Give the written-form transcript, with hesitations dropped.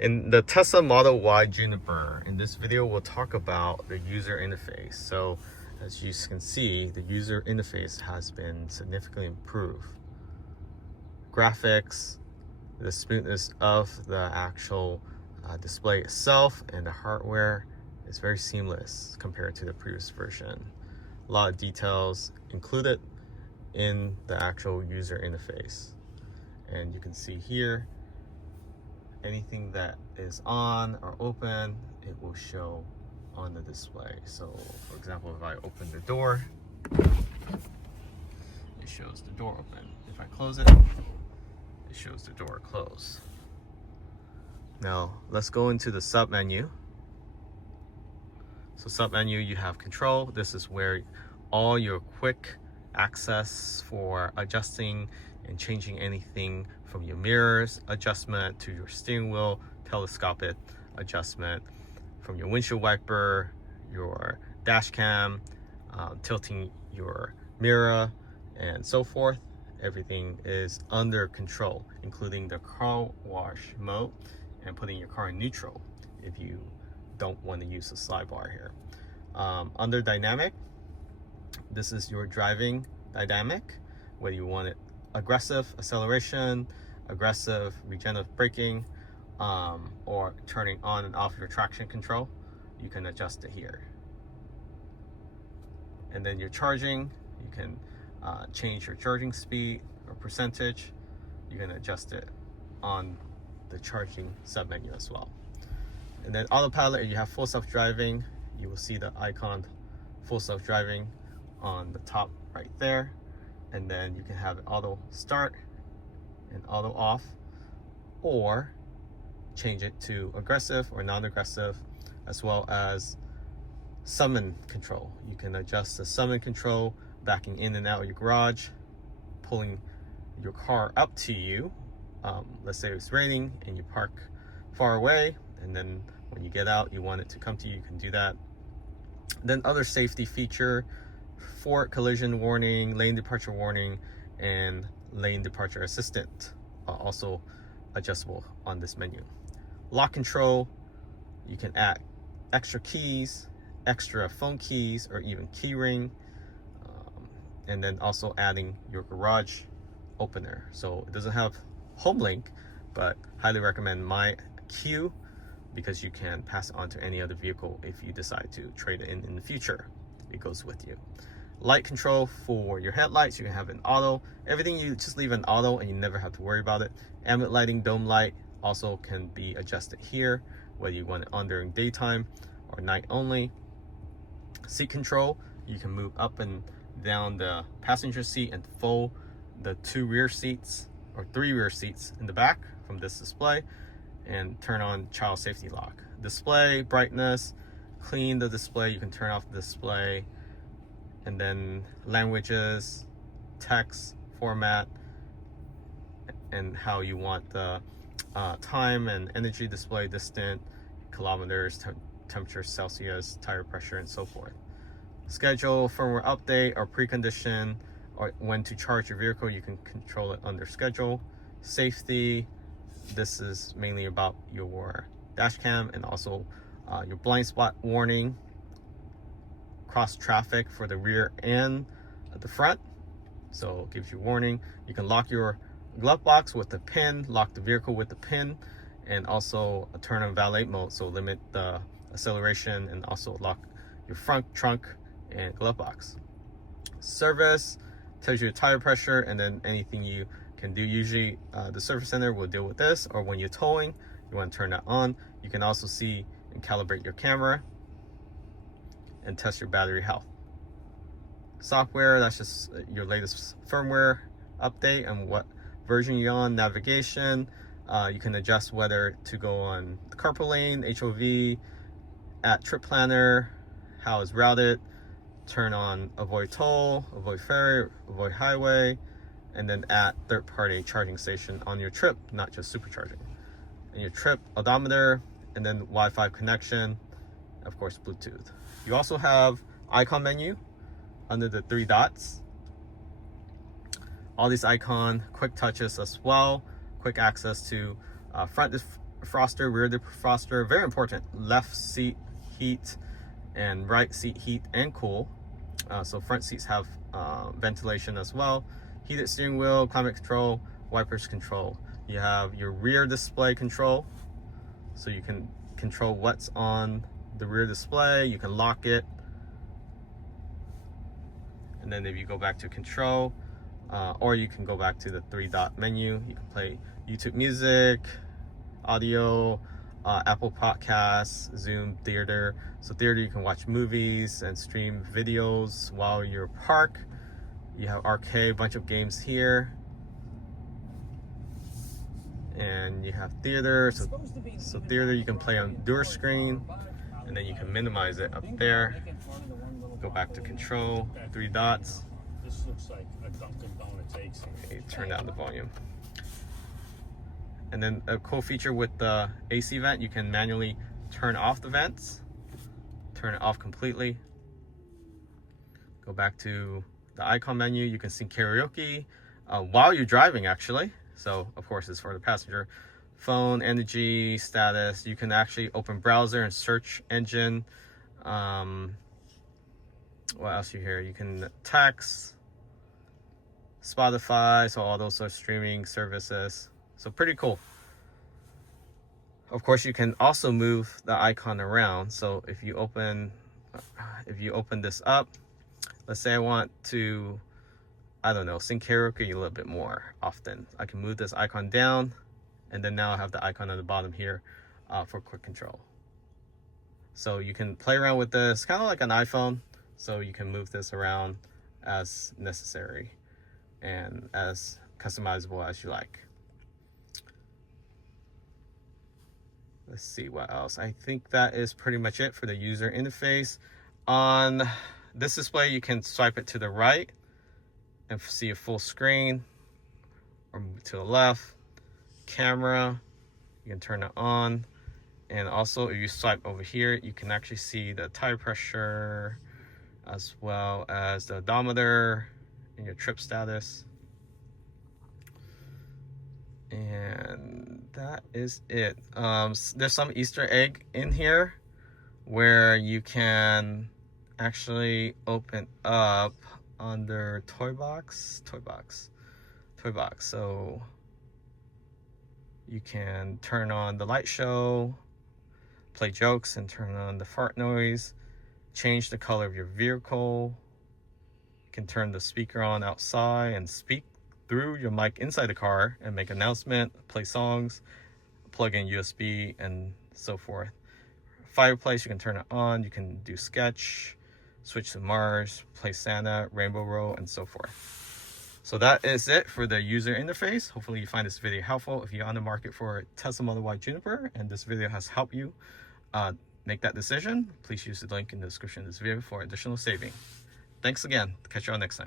In the Tesla Model Y Juniper, in this video, we'll talk about the user interface. So as you can see, the user interface has been significantly improved. Graphics, the smoothness of the actual display itself, and the hardware is very seamless compared to the previous version. A lot of details included in the actual user interface. And you can see here, anything that is on or open, it will show on the display. So for example, if I open the door, it shows the door open. If I close it, it shows the door closed. Now let's go into the sub menu. So sub menu, you have control. This is where all your quick access for adjusting and changing anything from your mirrors adjustment to your steering wheel telescopic adjustment, from your windshield wiper, your dash cam, tilting your mirror, and so forth. Everything is under control, including the car wash mode and putting your car in neutral if you don't want to use the slide bar here. Under dynamic, this is your driving dynamic, whether you want it aggressive acceleration, aggressive regenerative braking, or turning on and off your traction control. You can adjust it here. And then your charging, you can change your charging speed or percentage. You can adjust it on the charging submenu as well. And then autopilot, if you have full self-driving, you will see the icon full self-driving on the top right there. And then you can have it auto start and auto off, or change it to aggressive or non-aggressive, as well as summon control. You can adjust the summon control, backing in and out of your garage, pulling your car up to you. Let's say it's raining and you park far away, and then when you get out, you want it to come to you, you can do that. Then other safety feature, forward collision warning, lane departure warning, and lane departure assistant are also adjustable on this menu. Lock control, you can add extra keys, extra phone keys, or even key ring, and then also adding your garage opener. So it doesn't have home link, but highly recommend my Q, because you can pass it on to any other vehicle if you decide to trade it in the future. It goes with you. Light control for your headlights, you can have an auto. Everything you just leave an auto and you never have to worry about it. Ambient lighting, dome light also can be adjusted here, whether you want it on during daytime or night only. Seat control, you can move up and down the passenger seat and fold the 2 rear seats or 3 rear seats in the back from this display, and turn on child safety lock. Display brightness, clean the display, you can turn off the display. And then languages, text, format, and how you want the time and energy display, distant, kilometers, temperature Celsius, tire pressure, and so forth. Schedule, firmware update, or precondition, or when to charge your vehicle, you can control it under schedule. Safety, this is mainly about your dash cam and also your blind spot warning, cross traffic for the rear and the front, so it gives you warning. You can lock your glove box with the pin, lock the vehicle with the pin, and also turn on valet mode, so limit the acceleration, and also lock your front trunk and glove box. Service tells you your tire pressure, and then anything you can do. Usually the service center will deal with this, or when you're towing, you want to turn that on. You can also see and calibrate your camera and test your battery health. Software, that's just your latest firmware update and what version you're on. Navigation, you can adjust whether to go on the carpool lane, HOV, at trip planner, how it's routed, turn on avoid toll, avoid ferry, avoid highway, and then add third-party charging station on your trip, not just supercharging. And your trip odometer, and then Wi-Fi connection, of course Bluetooth. You also have icon menu under the 3 dots. All these icon quick touches as well, quick access to front defroster, rear defroster, very important. Left seat heat and right seat heat and cool. So front seats have ventilation as well. Heated steering wheel, climate control, wipers control. You have your rear display control, so you can control what's on the rear display. You can lock it, and then if you go back to control, or you can go back to the 3-dot menu. You can play YouTube music, audio, Apple Podcasts, Zoom, Theater. So Theater, you can watch movies and stream videos while you're parked. You have arcade, bunch of games here. And you have Theater. So Theater, you can play on dual screen, and then you can minimize it up there. Go back to control, 3 dots. This looks like a Dunkin' Donuts egg. Okay, turn down the volume. And then a cool feature with the AC vent, you can manually turn off the vents, turn it off completely. Go back to the icon menu. You can sing karaoke while you're driving, actually. So of course it's for the passenger. Phone, energy, status. You can actually open browser and search engine. What else you hear? You can text, Spotify, so all those are streaming services. So pretty cool. Of course, you can also move the icon around. So if you open this up, let's say I want to, I don't know, sing karaoke a little bit more often. I can move this icon down, and then now I have the icon on the bottom here for quick control. So you can play around with this, kind of like an iPhone. So you can move this around as necessary and as customizable as you like. Let's see what else. I think that is pretty much it for the user interface. On this display, you can swipe it to the right and see a full screen, or move to the left. Camera, you can turn it on. And also if you swipe over here, you can actually see the tire pressure, as well as the odometer and your trip status. And that is it. There's some Easter egg in here where you can actually open up under toy box. So you can turn on the light show, play jokes, and turn on the fart noise, change the color of your vehicle. You can turn the speaker on outside and speak through your mic inside the car and make announcement, play songs, plug in USB, and so forth. Fireplace, you can turn it on. You can do sketch, switch to Mars, play Santa, Rainbow Row, and so forth. So that is it for the user interface. Hopefully you find this video helpful. If you're on the market for a Tesla Model Y Juniper and this video has helped you make that decision, please use the link in the description of this video for additional saving. Thanks again. Catch you all next time.